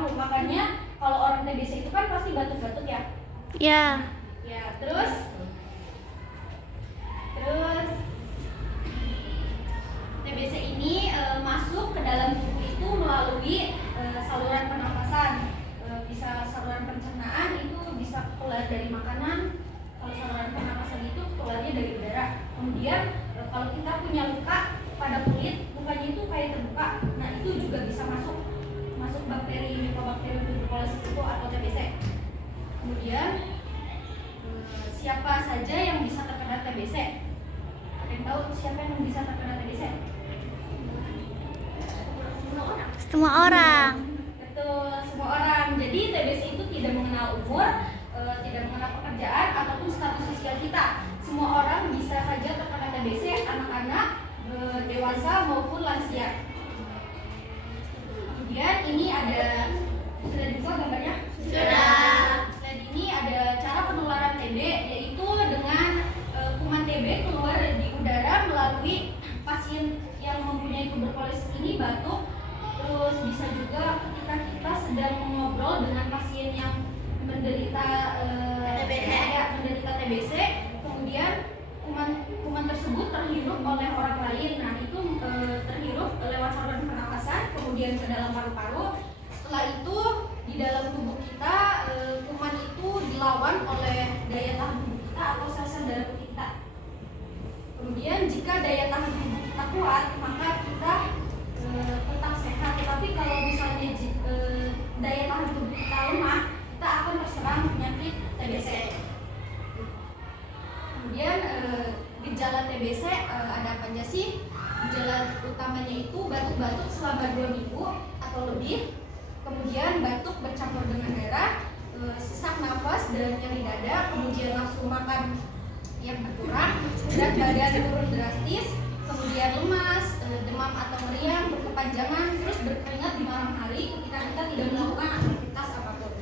paru-paru. Makanya kalau orang TBC itu kan pasti batuk-batuk ya. Ya. Ya, terus TBC ini masuk ke dalam tubuh itu melalui saluran pernapasan. Bisa saluran pencernaan, itu bisa keluar dari makanan. Kalau saluran pernapasan itu keluarnya dari udara. Kemudian kalau kita punya luka pada kulit, lukanya itu kayak terbuka. Nah, itu juga bisa masuk bakteri Mycobacterium tuberculosis itu atau TBC. Kemudian siapa saja yang bisa terkena TBC? Ada yang tahu siapa yang bisa terkena TBC? Semua orang. Betul, semua orang. Jadi TBC itu tidak mengenal umur, tidak mengenal pekerjaan ataupun status sosial kita. Semua orang bisa saja terkena TBC, anak-anak, dewasa maupun lansia. Kemudian ini ada, sudah dibuat gambarnya? Sudah. Slide ini ada cara penularan TB, yaitu dengan kuman TB keluar di udara melalui pasien yang mempunyai tuberkulosis ini batuk. Terus bisa juga ketika kita sedang mengobrol dengan pasien yang menderita TBC, kemudian kuman tersebut terhirup oleh orang lain. Nah, itu terhirup lewat saluran pernapasan, kemudian ke dalam paru-paru. Setelah itu di dalam tubuh kita kuman itu dilawan oleh daya tahan tubuh kita atau sel-sel darah putih kita. Kemudian jika daya tahan tubuh kita kuat, maka kita tetap sehat. Tetapi kalau misalnya daya tahan tubuh kita lemah, kita akan terserang penyakit TBC. Kemudian gejala TBC ada apa aja sih? Gejala utamanya itu batuk-batuk selama 2 minggu atau lebih, kemudian batuk bercampur dengan darah, sesak nafas dan nyeri dada, kemudian nafsu makan yang berkurang, berat badan turun drastis, kemudian lemas, demam atau meriang berkepanjangan, terus berkeringat di malam hari ketika kita tidak melakukan aktivitas apapun.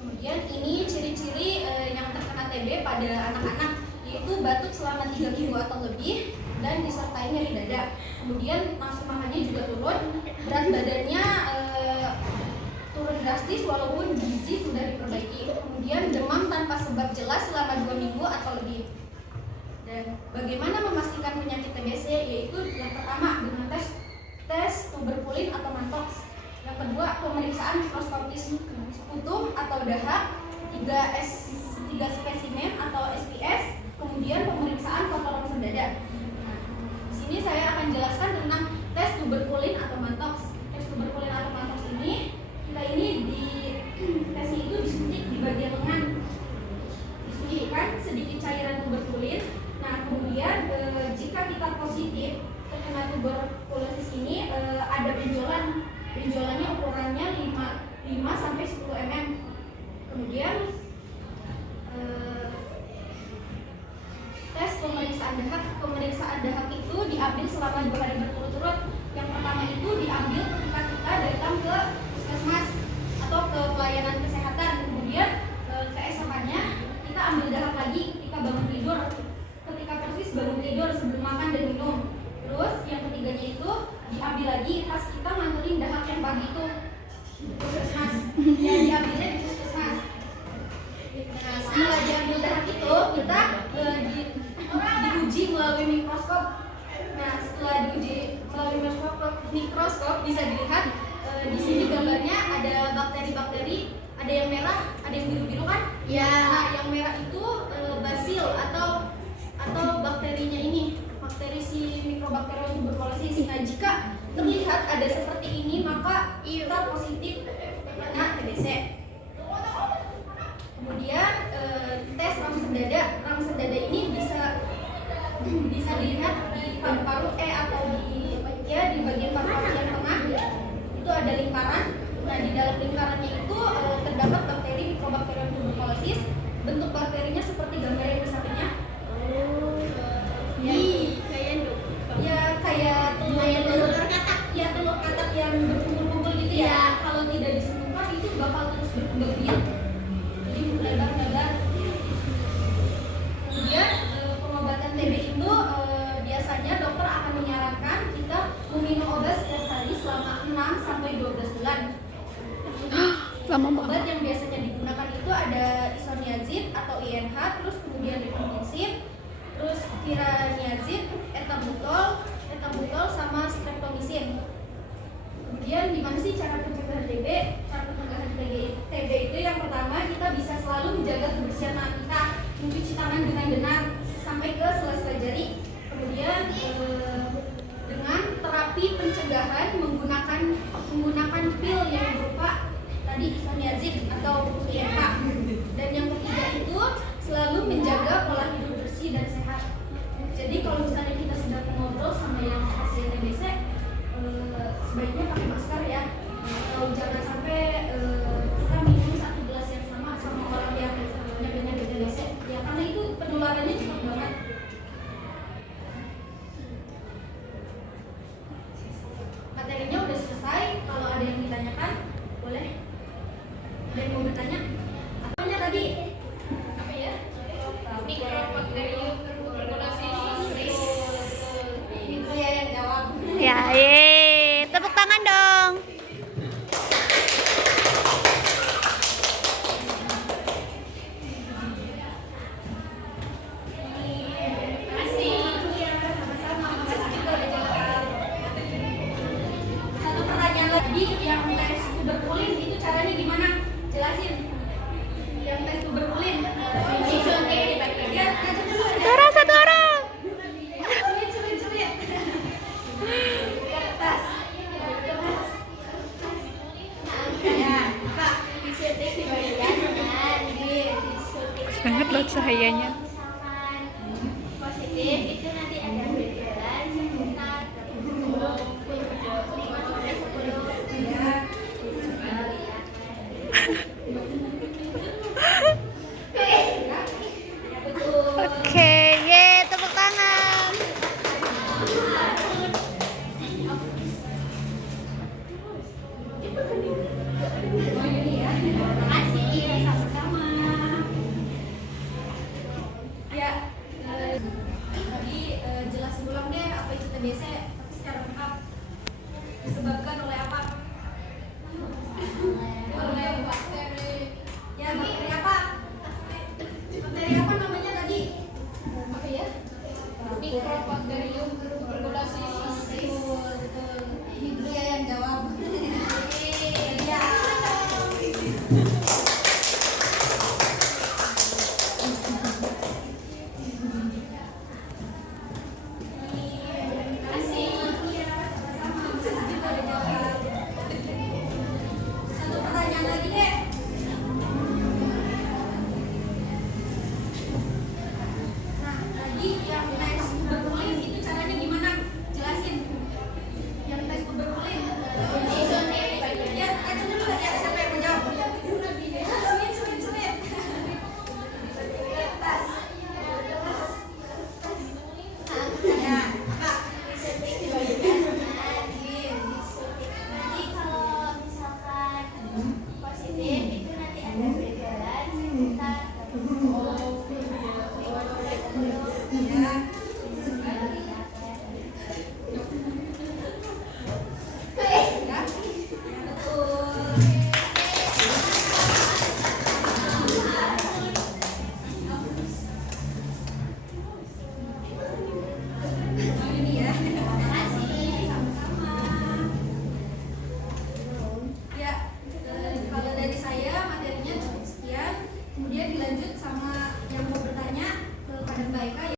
Kemudian ini ciri-ciri yang terkena TB pada anak-anak, yaitu batuk selama 3 minggu atau lebih dan disertai nyeri dada. Kemudian nafsu makannya juga turun, berat badannya turun drastis walaupun gizi sudah diperbaiki. Kemudian demam tanpa sebab jelas selama 2 minggu atau lebih. Dan bagaimana memastikan penyakit TBC? Yaitu yang pertama dengan tes tuberkulin atau mantox. Yang kedua pemeriksaan mikroskopis sputum atau dahak, 3 spesimen atau SPS, kemudian pemeriksaan foto rongsen dada. Nah, di sini saya akan jelaskan tentang tes tuberkulin atau mantox. Tes tuberkulin atau mantox ini di tesnya itu disuntik di bagian lengan, disuntikkan sedikit cairan tuberkulin. Nah, kemudian jika kita positif terkena tuberkulosis ini, ada benjolannya ukurannya 5 sampai 10 mm. Kemudian tes pemeriksaan dahak itu diambil selama 2 hari berturut-turut. Yang pertama itu diambil ketika kita datang ke puskesmas atau ke pelayanan kesehatan. Kemudian keesokannya kita ambil dahak lagi ketika bangun tidur, ketika persis bangun tidur sebelum makan dan minum. Terus yang ketiganya itu diambil lagi pas kita nganterin dahak yang pagi itu puskesmas. Ya, diambilnya di puskesmas. Nah, setelah diambil dahak itu kita diuji melalui mikroskop. Nah, setelah diuji melalui mikroskop bisa dilihat di sini gambarnya ada bakteri-bakteri, ada yang merah, ada yang biru-biru kan? Ya. Nah, yang merah itu basil atau bakterinya ini, bakteri si Mycobacterium tuberculosis. Nah, jika terlihat ada seperti ini, maka kita positif terkena TBC. Kemudian tes rongsen dada. Rongsen dada ini bisa dilihat di paru-paru atau di bagian paru-paru yang tengah. Itu ada lingkaran. Nah, di dalam lingkarannya itu terdapat bakteri Mycobacterium tuberculosis. Bentuk bakterinya seperti gambar yang besarnya. Kayak telur katak yang berkumpul-kumpul gitu ya. Kalau tidak disembuhkan itu bakal terus berkembang biak. Jadi lebar-lebar. Kemudian pengobatan TB itu biasanya dokter akan menyarankan kita meminum obat setiap hari selama 6 sampai 12 bulan. atau INH, terus kemudian rifamycin, terus viraniazid, etabutol sama streptomycin. Kemudian gimana sih cara pencegahan TB? Cara pencegahan TB itu yang pertama kita bisa selalu menjaga kebersihan tangan kita, mencuci tangan dengan benar sampai ke sela-sela jari. Kemudian dengan terapi pencegahan menggunakan pil yang berupa tadi isoniazid atau INK. Dan yang ketiga itu selalu menjaga pola hidup bersih dan sehat. Jadi kalau misalnya kita sedang ngobrol sama yang pasien TBC, sebaiknya pakai masker ya. Atau jangan sampai kita minum satu gelas yang sama orang yang punya TBC. Ya karena itu penularannya cepat banget. Materinya udah selesai. Kalau ada yang ditanyakan, boleh. Ada yang mau bertanya? Apanya tadi? Apa ya? Mikrobakterium tuberculosis. Itu ya yang jawab. Ya, tepuk tangan dong. Satu pertanyaan lagi, yang tes tuberkulin itu caranya gimana? Jelasin. Yang tes tuberkulin. Ya, Satu orang. Sulit. Kertas. Ya, Kak, disuntik di bagian kanan, disuntik. Sangat loh cahayanya. Misalkan positif itu nanti ada berjalan sekitar 10 sampai 10 ya. Betul. Oke, tepuk tangan. Makasih, sama-sama. Ya, tadi jelasin ulang deh apa itu TBC secara lengkap. Disebabkan oleh apa? Oleh bakteri. Ya, bakteri apa? Bakteri apa